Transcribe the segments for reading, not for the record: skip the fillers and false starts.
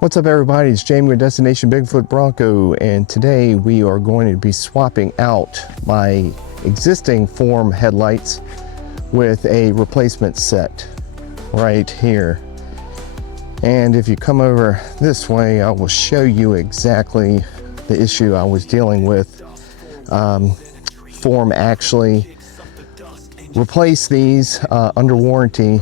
What's up everybody, it's Jamie with Destination Bigfoot Bronco, and today we are going to be swapping out my existing form headlights with a replacement set right here. And if you come over this way, I will show you exactly the issue I was dealing with. Form actually replaced these under warranty.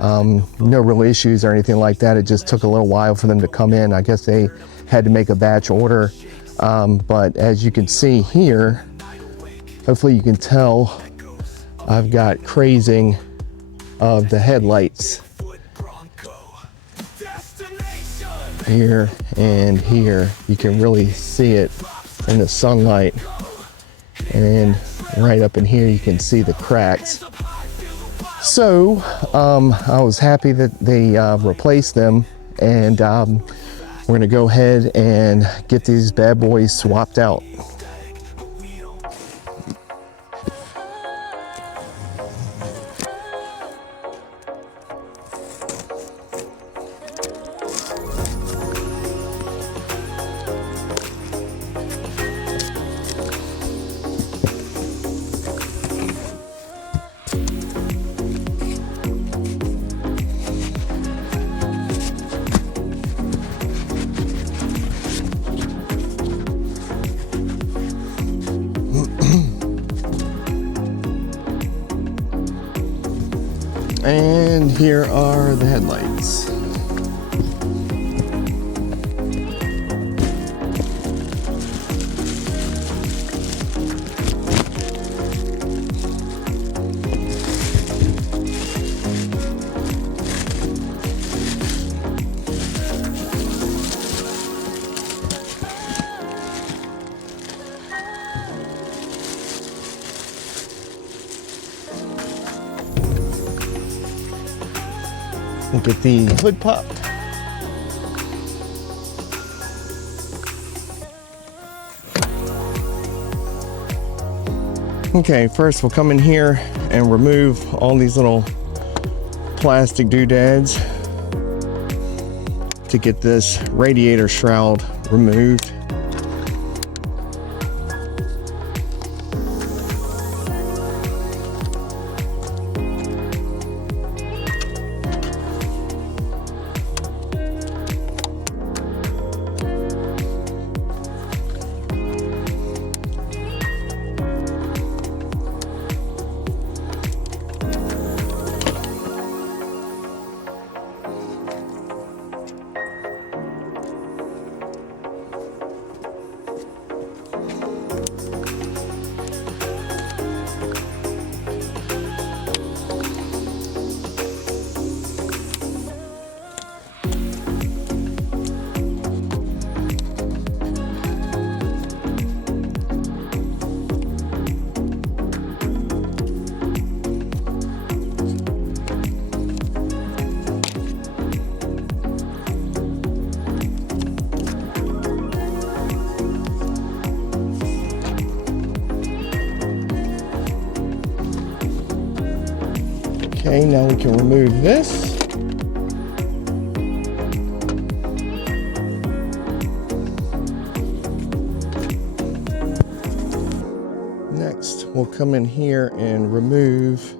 No real issues or anything like that. It just took a little while for them to come in. I guess they had to make a batch order. But as you can see here, hopefully you can tell, I've got crazing of the headlights here and here. You can really see it in the sunlight. And right up in here, you can see the cracks. So I was happy that they replaced them, and we're gonna go ahead and get these bad boys swapped out. And here are the headlights. We'll get the hood popped. Okay, first we'll come in here and remove all these little plastic doodads to get this radiator shroud removed. Okay, now we can remove this. Next, we'll come in here and remove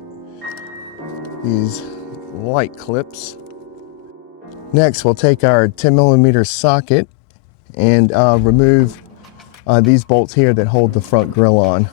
these light clips. Next, we'll take our 10mm socket and remove these bolts here that hold the front grille on.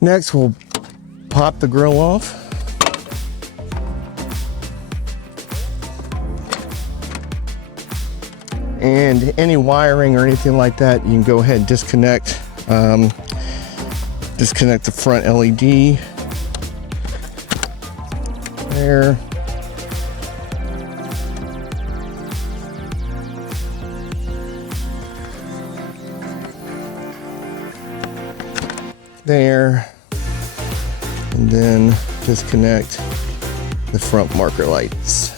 Next, we'll pop the grill off. And any wiring or anything like that, you can go ahead and disconnect. Disconnect the front LED there. There. And then disconnect the front marker lights.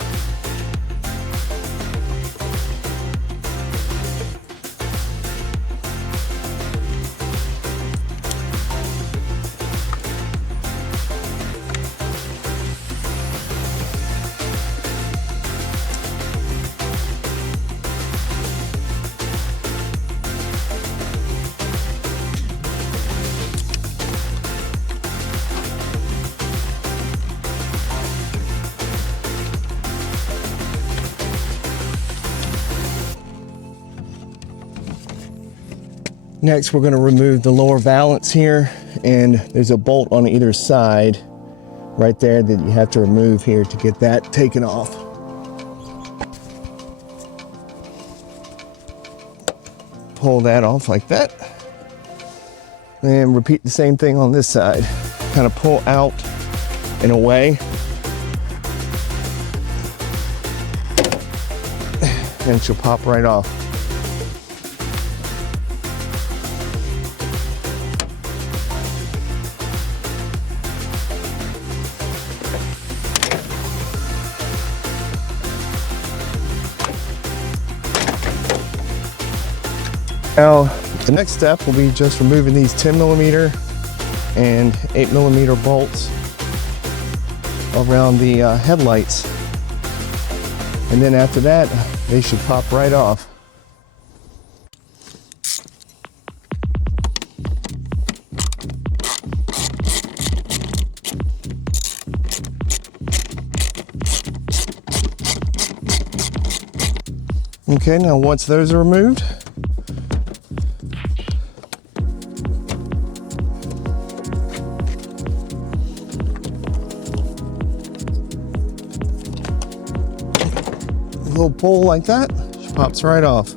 Next, we're going to remove the lower valance here, and there's a bolt on either side right there that you have to remove here to get that taken off. Pull that off like that, and repeat the same thing on this side. Kind of pull out and away, and she'll pop right off. Now, the next step will be just removing these 10mm and 8mm bolts around the headlights. And then after that, they should pop right off. Okay, now once those are removed, little pull like that, she pops right off.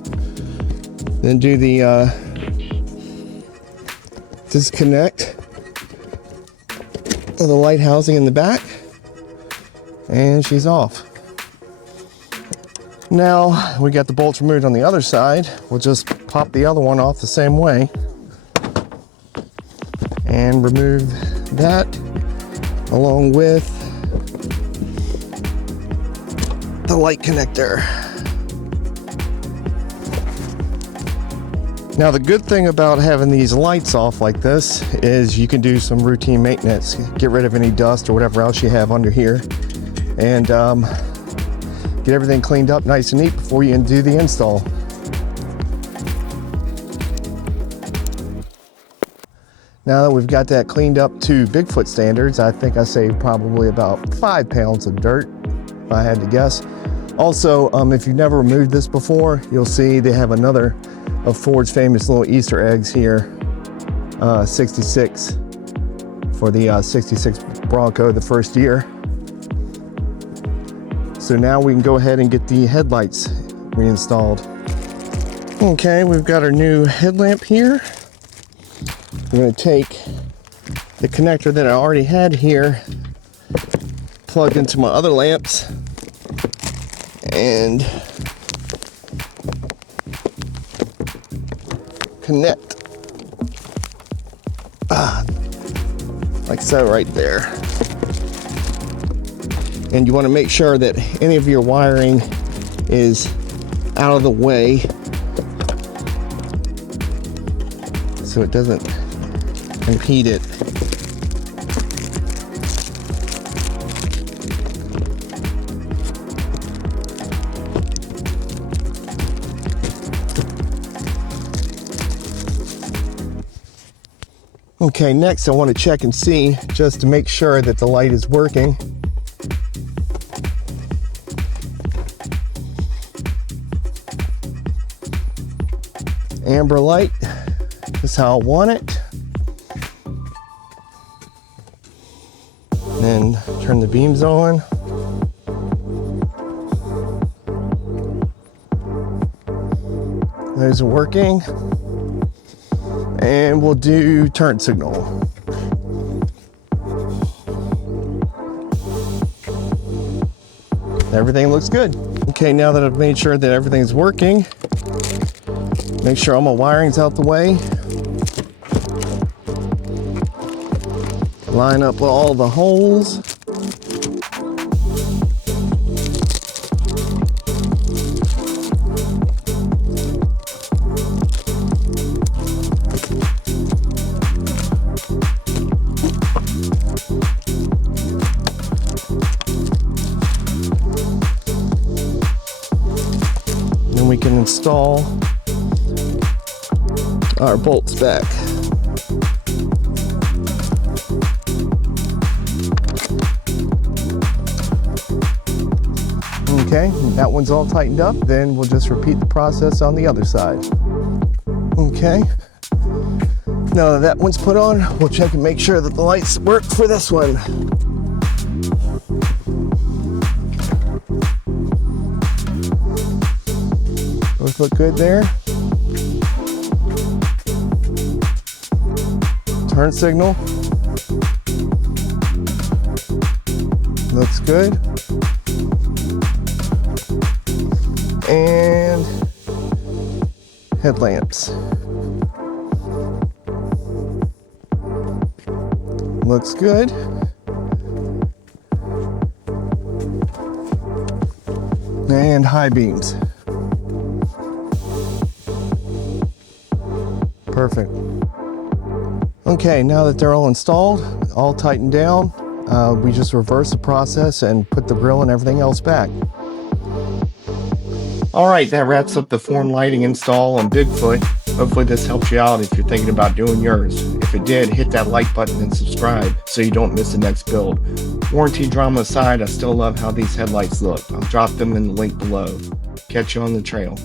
Then do the disconnect of the light housing in the back, and she's off. Now we got the bolts removed on the other side. We'll just pop the other one off the same way and remove that along with the light connector. Now the good thing about having these lights off like this is you can do some routine maintenance, get rid of any dust or whatever else you have under here, and get everything cleaned up nice and neat before you do the install. Now that we've got that cleaned up to Bigfoot standards, I think I saved probably about 5 pounds of dirt, if I had to guess. Also, if you've never removed this before, you'll see they have another of Ford's famous little Easter eggs here, 66 for the 66 Bronco, the first year. So now we can go ahead and get the headlights reinstalled. Okay, we've got our new headlamp here. I'm going to take the connector that I already had here, plugged into my other lamps, and connect. Like so right there. And you want to make sure that any of your wiring is out of the way so it doesn't impede it. Okay, next I want to check and see, just to make sure that the light is working. Amber light is how I want it. Then turn the beams on. Those are working. And we'll do turn signal. Everything looks good. Okay, now that I've made sure that everything's working, make sure all my wiring's out the way. Line up all the holes. Then we can install our bolts back. Okay, that one's all tightened up. Then we'll just repeat the process on the other side. Okay, now that one's put on, we'll check and make sure that the lights work for this one. Both look good there. Turn signal. Looks good. And headlamps. Looks good. And high beams. Perfect. Okay, now that they're all installed, all tightened down, we just reverse the process and put the grill and everything else back. All right, that wraps up the form lighting install on Bigfoot. Hopefully this helps you out if you're thinking about doing yours. If it did, hit that like button and subscribe so you don't miss the next build. Warranty drama aside, I still love how these headlights look. I'll drop them in the link below. Catch you on the trail.